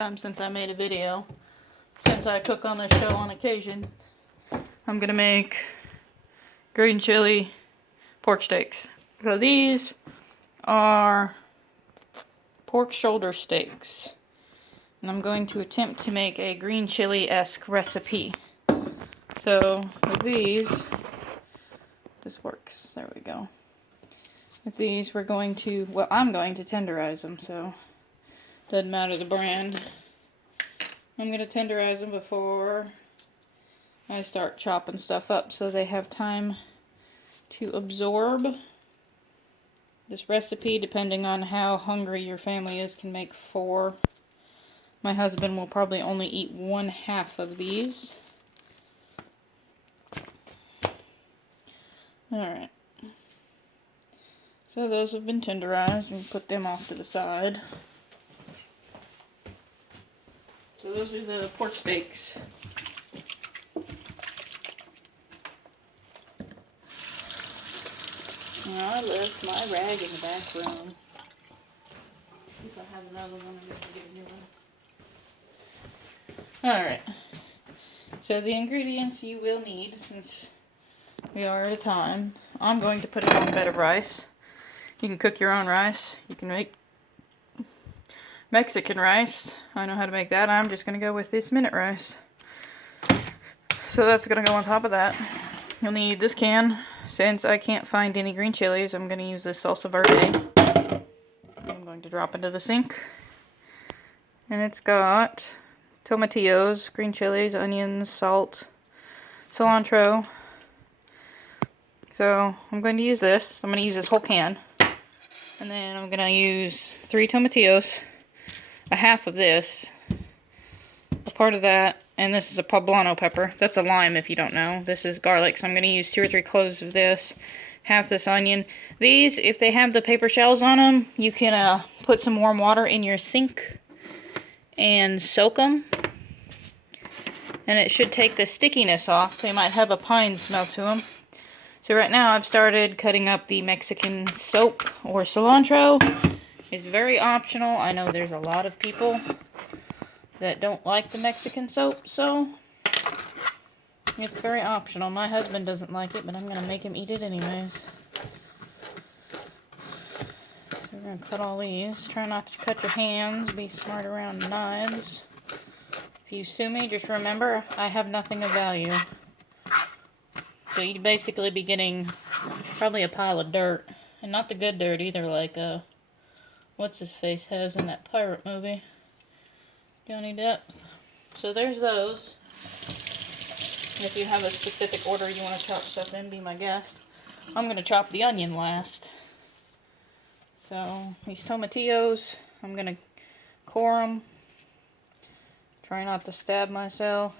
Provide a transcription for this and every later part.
Time since I made a video, since I cook on this show on occasion, I'm gonna make green chili pork steaks. So these are pork shoulder steaks, and I'm going to attempt to make a green chili-esque recipe. So with these, this works, there we go. With these we're going to, well, I'm going to tenderize them, so doesn't matter the brand. I'm going to tenderize them before I start chopping stuff up so they have time to absorb. This recipe, depending on how hungry your family is, can make 4. My husband will probably only eat 1/2 of these. Alright. So those have been tenderized, and put them off to the side. So those are the pork steaks. Now I left my rag in the back room. If I have another one, I'm going to get a new one. Alright. So the ingredients you will need, since we are at a time, I'm going to put it on a bed of rice. You can cook your own rice. You can make Mexican rice. I know how to make that. I'm just going to go with this minute rice. So that's going to go on top of that. You'll need this can. Since I can't find any green chilies, I'm going to use this salsa verde. I'm going to drop into the sink. And it's got tomitillos, green chilies, onions, salt, cilantro. So I'm going to use this. I'm going to use this whole can. And then I'm going to use 3 tomatillos, a half of this, a part of that, and this is a pabalno pepper. That's a lime if you don't know. This is garlic, so I'm going to use 2 or 3 cloves of this, half this onion. These, if they have the paper shells on them, you can put some warm water in your sink and soak them. And it should take the stickiness off. They might have a pine smell to them. So right now I've started cutting up the Mexican soap or cilantro. It's very optional. I know there's a lot of people that don't like the Mexican soap, so it's very optional. My husband doesn't like it, but I'm going to make him eat it anyways. So we're going to cut all these. Try not to cut your hands. Be smart around knives. If you sue me, just remember, I have nothing of value. So you'd basically be getting probably a pile of dirt. And not the good dirt either, like what's his face has in that pirate movie. Johnny Depp. So there's those. If you have a specific order you want to chop stuff in, be my guest. I'm going to chop the onion last. So these tomatillos, I'm going to core them. Try not to stab myself.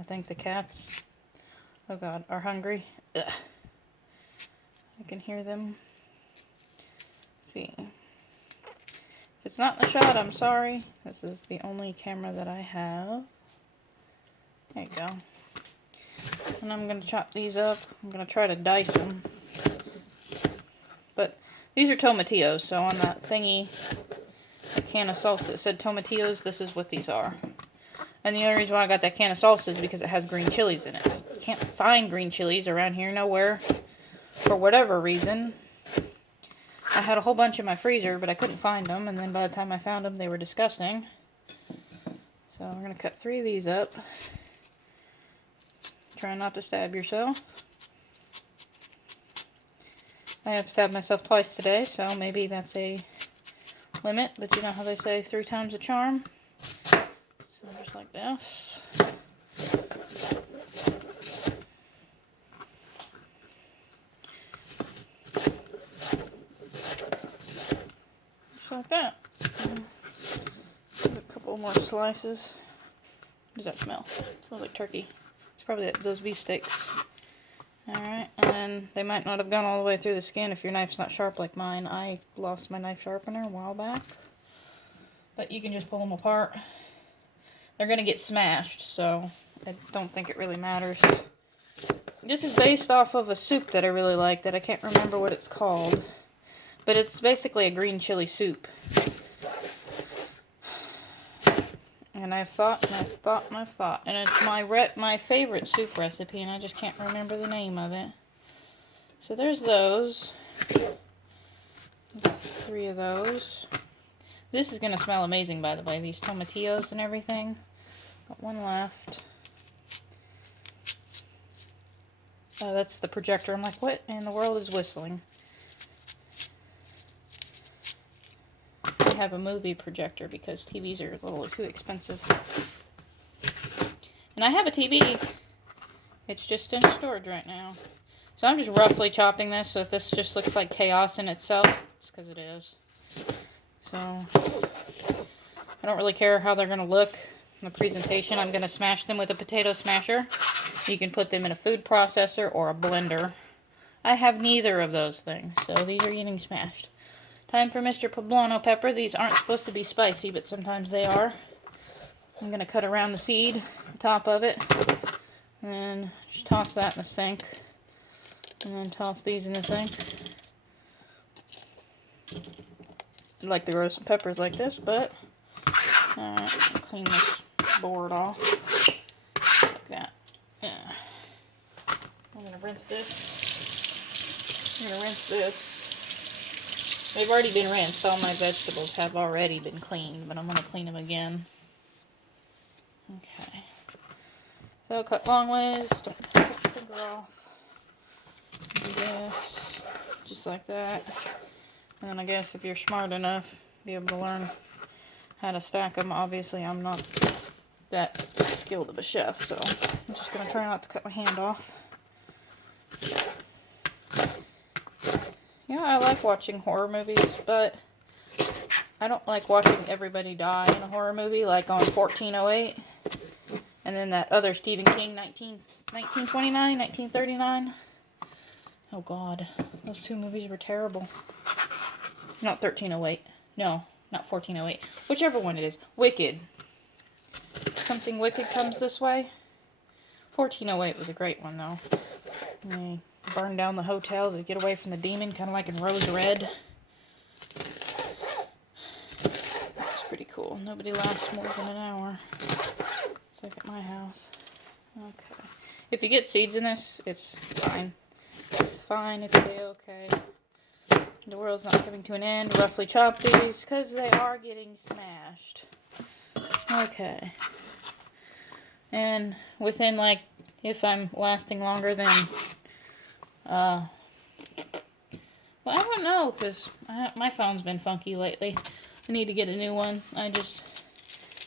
I think the cats, oh god, are hungry. Ugh. I can hear them. Let's see. If it's not in the shot, I'm sorry. This is the only camera that I have. There you go. And I'm going to chop these up. I'm going to try to dice them. But these are tomatillos, so on that thingy, a can of salsa, it said tomatillos. This is what these are. And the only reason why I got that can of salsa is because it has green chilies in it. You can't find green chilies around here nowhere for whatever reason. I had a whole bunch in my freezer, but I couldn't find them, and then by the time I found them, they were disgusting. So I'm going to cut 3 of these up. Try not to stab yourself. I have stabbed myself twice today, so maybe that's a limit, but you know how they say 3 times a charm? So just like this. Like that. A couple more slices. What does that smell? It smells like turkey. It's probably those beef steaks. Alright, and then they might not have gone all the way through the skin if your knife's not sharp like mine. I lost my knife sharpener a while back. But you can just pull them apart. They're going to get smashed, so I don't think it really matters. This is based off of a soup that I really like that I can't remember what it's called. But it's basically a green chili soup. And I've thought, and I've thought, and I've thought. And it's my favorite soup recipe, and I just can't remember the name of it. So there's those. 3 of those. This is going to smell amazing, by the way. These tomitillos and everything. Got 1 left. Oh, that's the projector. I'm like, what in the world is whistling? I have a movie projector because TVs are a little too expensive. And I have a TV. It's just in storage right now. So I'm just roughly chopping this. So if this just looks like chaos in itself, it's because it is. So I don't really care how they're going to look in the presentation. I'm going to smash them with a potato smasher. You can put them in a food processor or a blender. I have neither of those things, so these are getting smashed. Time for Mr. Pabalno pepper. These aren't supposed to be spicy, but sometimes they are. I'm going to cut around the seed, the top of it, and then just toss that in the sink. And then toss these in the sink. I'd like to grow some peppers like this, but I'll clean this board off like that. Yeah. I'm gonna rinse this. I'm gonna rinse this. They've already been rinsed. All my vegetables have already been cleaned, but I'm gonna clean them again. Okay. So cut long ways. Don't cut the finger off. Do this just like that. And then I guess if you're smart enough, be able to learn how to stack them. Obviously, I'm not that skilled of a chef, so I'm just going to try not to cut my hand off. Yeah, I like watching horror movies, but I don't like watching everybody die in a horror movie, like on 1408. And then that other Stephen King, 1929, 1939. Oh God, those 2 movies were terrible. Not 1308. No, not 1408. Whichever one it is. Wicked. Something wicked comes this way. 1408 was a great one, though. They burn down the hotel to get away from the demon, kind of like in Rose Red. That's pretty cool. Nobody lasts more than an hour. It's like at my house. Okay. If you get seeds in this, it's fine. It's fine. It's okay. The world's not coming to an end. Roughly chop these because they are getting smashed. Okay. And within, like, if I'm lasting longer than, well, I don't know, because my phone's been funky lately. I need to get a new one. I just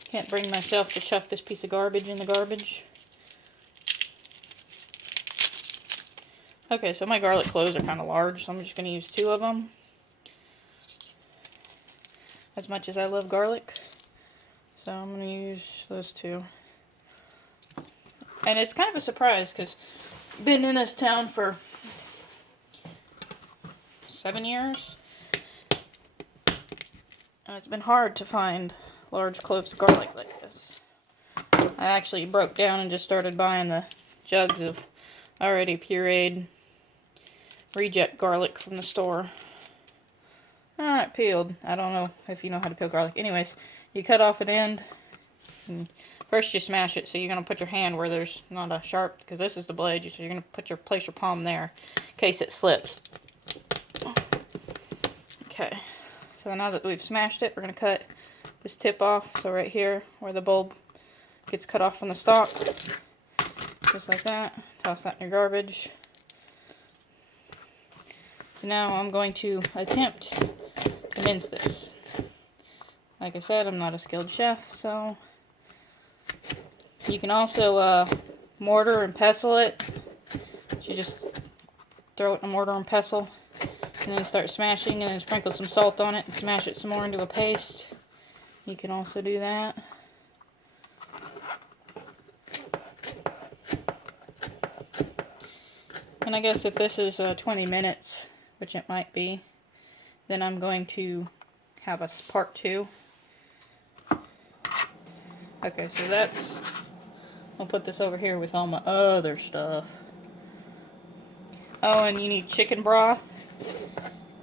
can't bring myself to chuck this piece of garbage in the garbage. Okay, so my garlic cloves are kind of large, so I'm just going to use 2 of them. As much as I love garlic. So I'm going to use those 2. And it's kind of a surprise, because I've been in this town for 7 years. And it's been hard to find large cloves of garlic like this. I actually broke down and just started buying the jugs of already pureed reject garlic from the store. Alright, peeled. I don't know if you know how to peel garlic. Anyways, you cut off an end. And first you smash it, so you're going to put your hand where there's not a sharp, because this is the blade, so you're going to place your palm there in case it slips. Okay, so now that we've smashed it, we're going to cut this tip off. So right here, where the bulb gets cut off from the stalk. Just like that. Toss that in your garbage. So now I'm going to attempt to mince this. Like I said, I'm not a skilled chef, so you can also mortar and pestle it. You just throw it in a mortar and pestle, and then start smashing, and then sprinkle some salt on it and smash it some more into a paste. You can also do that. And I guess if this is 20 minutes, which it might be, then I'm going to have a part 2. Okay, so that's, I'll put this over here with all my other stuff. Oh, and you need chicken broth.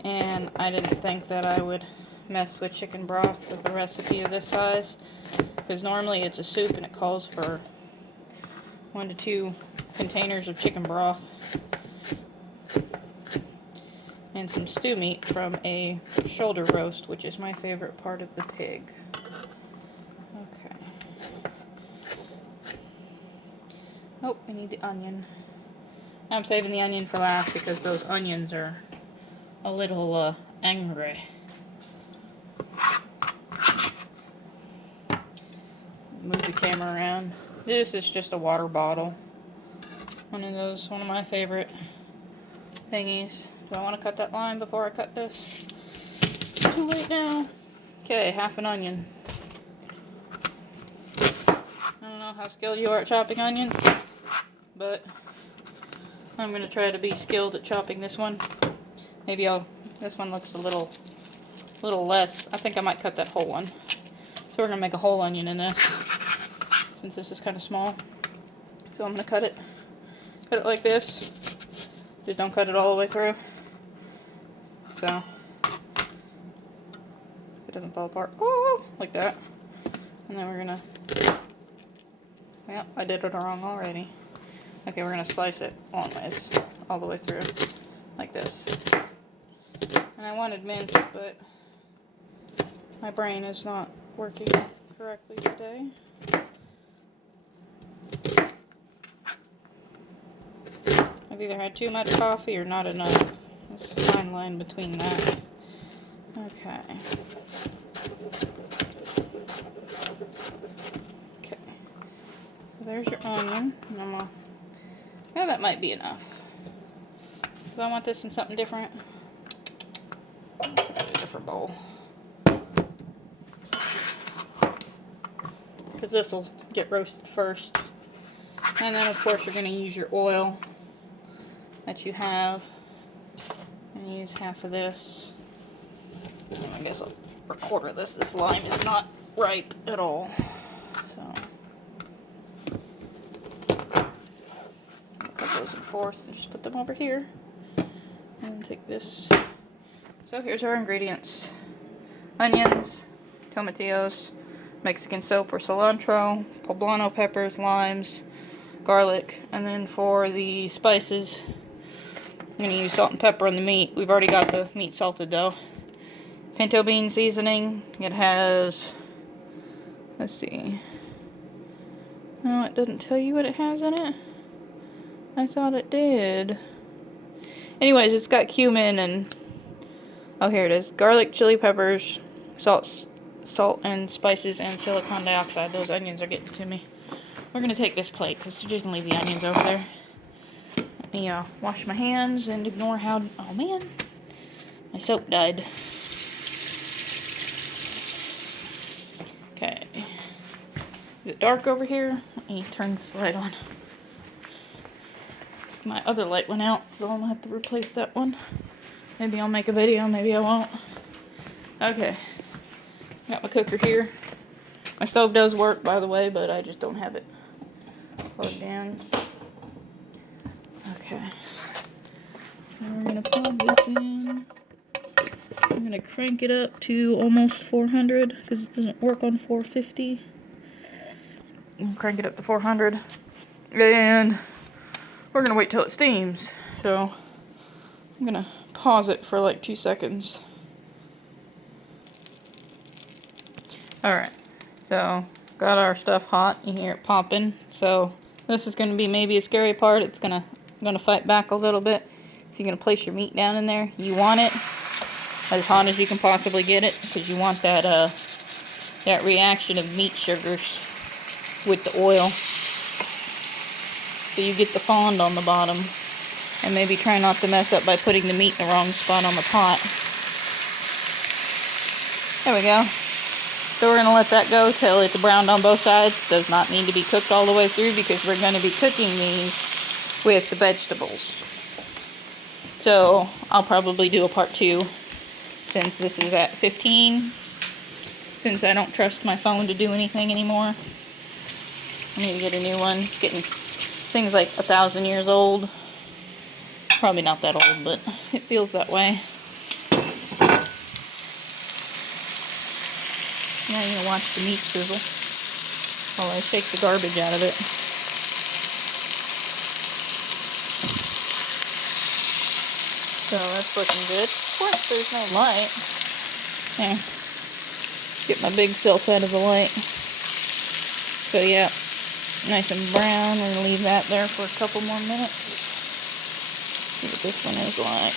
And I didn't think that I would mess with chicken broth with a recipe of this size. because normally it's a soup and it calls for 1 to 2 containers of chicken broth and some stew meat from a shoulder roast, which is my favorite part of the pig. Okay. Oh, I need the onion. I'm saving the onion for last because those onions are a little angry. Move the camera around. This is just a water bottle. One of my favorite thingies. Do I want to cut that line before I cut this? Too late now. Okay, half an onion. I don't know how skilled you are at chopping onions, but I'm going to try to be skilled at chopping this one. Maybe this one looks a little less. I think I might cut that whole one. So we're going to make a whole onion in this, since this is kind of small. So I'm going to cut it like this. Just don't cut it all the way through, so it doesn't fall apart. Oh, like that. And then we're going to, yeah, I did it wrong already. Okay, we're going to slice it longways, all the way through, like this. And I wanted minced, but my brain is not working correctly today. I've either had too much coffee or not enough. There's a fine line between that. Okay. Okay. So there's your onion. And yeah, that might be enough. Do I want this in something different? A different bowl. Because this will get roasted first. And then, of course, you're going to use your oil that you have. And use half of this. I guess I'll record with this. This lime is not ripe at all. So I'll cut those in fourths and just put them over here. And take this. So here's our ingredients: onions, tomitillos, Mexican soap or cilantro, pabalno peppers, limes, garlic, and then for the spices, I'm going to use salt and pepper on the meat. We've already got the meat salted though. Pinto bean seasoning. It has, let's see. No, it doesn't tell you what it has in it. I thought it did. Anyways, it's got cumin and, oh, here it is. Garlic, chili peppers, salt and spices, and silicon dioxide. Those onions are getting to me. We're going to take this plate because we're just going to leave the onions over there. Let me wash my hands and ignore how, oh man, my soap died. Okay. Is it dark over here? Let me turn this light on. My other light went out, so I'm going to have to replace that one. Maybe I'll make a video, maybe I won't. Okay. Got my cooker here. My stove does work, by the way, but I just don't have it plugged in. Okay. Now we're going to plug this in. I'm going to crank it up to almost 400 because it doesn't work on 450. I'll crank it up to 400. And we're going to wait till it steams. So I'm going to pause it for like 2 seconds. Alright, so got our stuff hot. You hear it popping. So this is going to be maybe a scary part. It's going to fight back a little bit. So you're going to place your meat down in there. You want it as hot as you can possibly get it, because you want that that reaction of meat sugars with the oil. So you get the fond on the bottom. And maybe try not to mess up by putting the meat in the wrong spot on the pot. There we go. So we're going to let that go till it's browned on both sides. Does not need to be cooked all the way through because we're going to be cooking these with the vegetables. So I'll probably do a part 2 since this is at 15. Since I don't trust my phone to do anything anymore. I need to get a new one. It's getting things like 1,000 years old. Probably not that old, but it feels that way. Now you're going to watch the meat sizzle. while I shake the garbage out of it. So that's looking good. Of course, there's no light. Here, get my big self out of the light. So yeah, nice and brown. We're gonna leave that there for a couple more minutes. See what this one is like.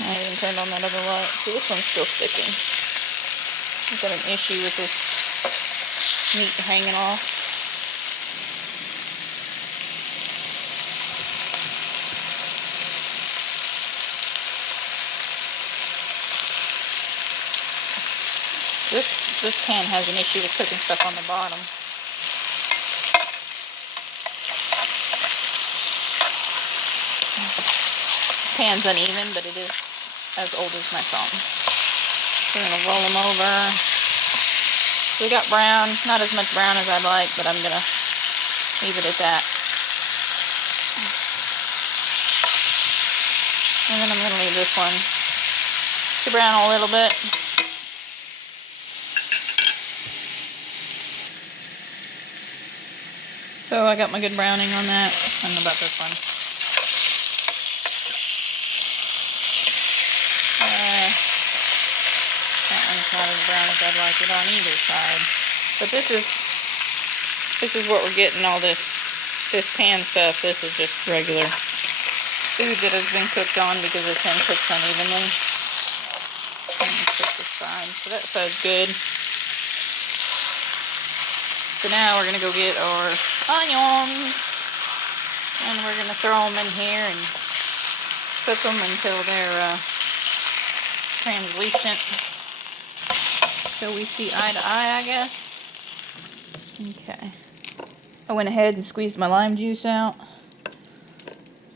I haven't turned on that other light. See, this one's still sticking. I've got an issue with this meat hanging off. This pan has an issue with cooking stuff on the bottom. Pan's uneven, but it is as old as my phone. We're gonna roll them over. We got brown, not as much brown as I'd like, but I'm gonna leave it at that. And then I'm gonna leave this one to brown a little bit. So I got my good browning on that. I don't know about this one. That one's not as brown as I'd like it on either side. But this is what we're getting, all this pan stuff. This is just regular food that has been cooked on because the pan cooks unevenly. Put this side. So that side's good. So now we're going to go get our onions, and we're going to throw them in here and cook them until they're translucent. So we see eye to eye, I guess. Okay. I went ahead and squeezed my lime juice out.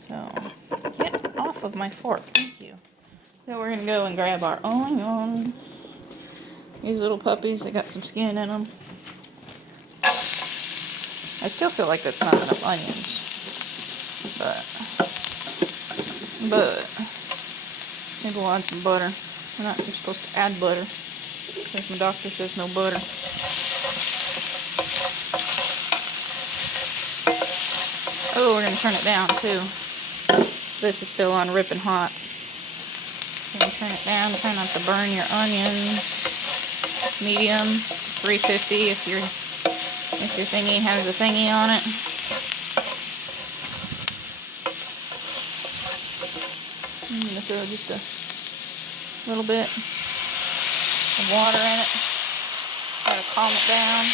So, get off of my fork. Thank you. So we're going to go and grab our onions. These little puppies, they got some skin in them. I still feel like that's not enough onions, but maybe we'll add some butter. We're not just supposed to add butter, because my doctor says no butter. Oh, we're going to turn it down too. This is still on ripping hot. You're going to turn it down, try not to burn your onions. Medium, 350 if your thingy has a thingy on it. I'm going to throw just a little bit of water in it. Try to calm it down.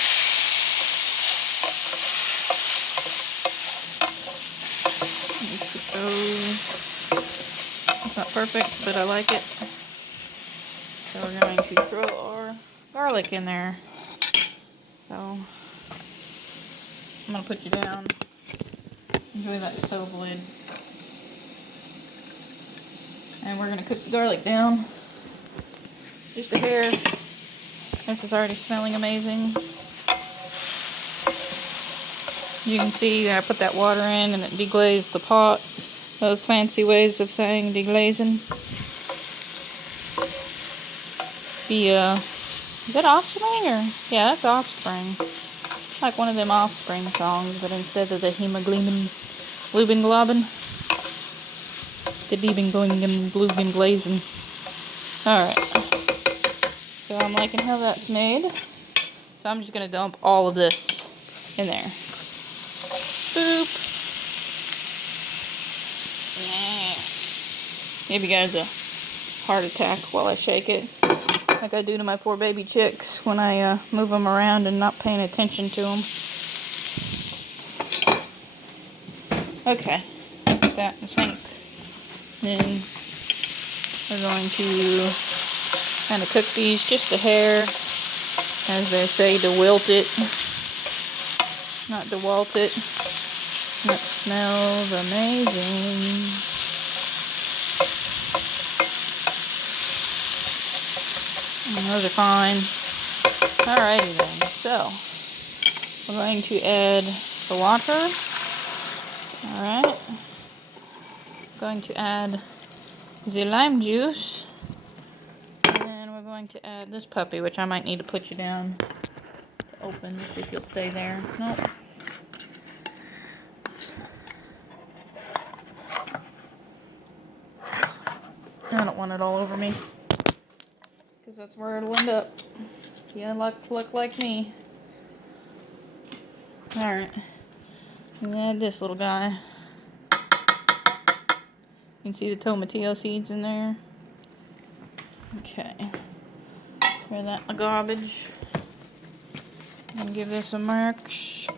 It's not perfect, but I like it. So we're going to throw our garlic in there. So I'm going to put you down. Enjoy that stove lid. And we're going to cook the garlic down. Just a hair. This is already smelling amazing. You can see that I put that water in and it deglazed the pot. Those fancy ways of saying deglazing. Is that Offspring or? Yeah, that's Offspring. It's like one of them Offspring songs, but instead of the hemoglobin, globin, the deebing glubin glazing. Alright. So I'm liking how that's made. So I'm just going to dump all of this in there. Boop. Yeah. Give you guys a heart attack while I shake it. Like I do to my poor baby chicks when I move them around and not paying attention to them. Okay. Put that in the sink. Then we're going to kind of cook these just a hair. As they say, to wilt it. Not to walt it. That smells amazing. And those are fine. Alrighty then. So, we're going to add the water. Alright. Going to add the lime juice. And then we're going to add this puppy, which I might need to put you down to open to see if you'll stay there. Nope. I don't want it all over me, because that's where it'll end up. You look like me. Alright. Add this little guy. You can see the tomatillo seeds in there. Okay. Throw that in the garbage. And give this a mash.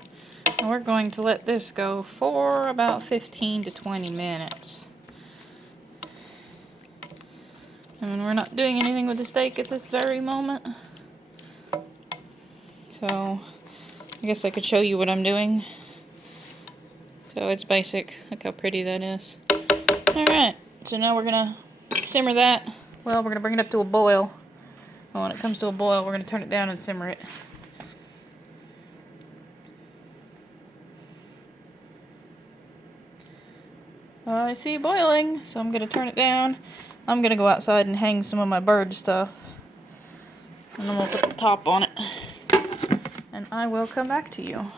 And we're going to let this go for about 15 to 20 minutes. And we're not doing anything with the steak at this very moment. So, I guess I could show you what I'm doing. So it's basic. Look how pretty that is. Alright, so now we're going to simmer that. Well, we're going to bring it up to a boil. And when it comes to a boil, we're going to turn it down and simmer it. I see boiling, so I'm going to turn it down. I'm going to go outside and hang some of my bird stuff. And then we'll put the top on it. And I will come back to you.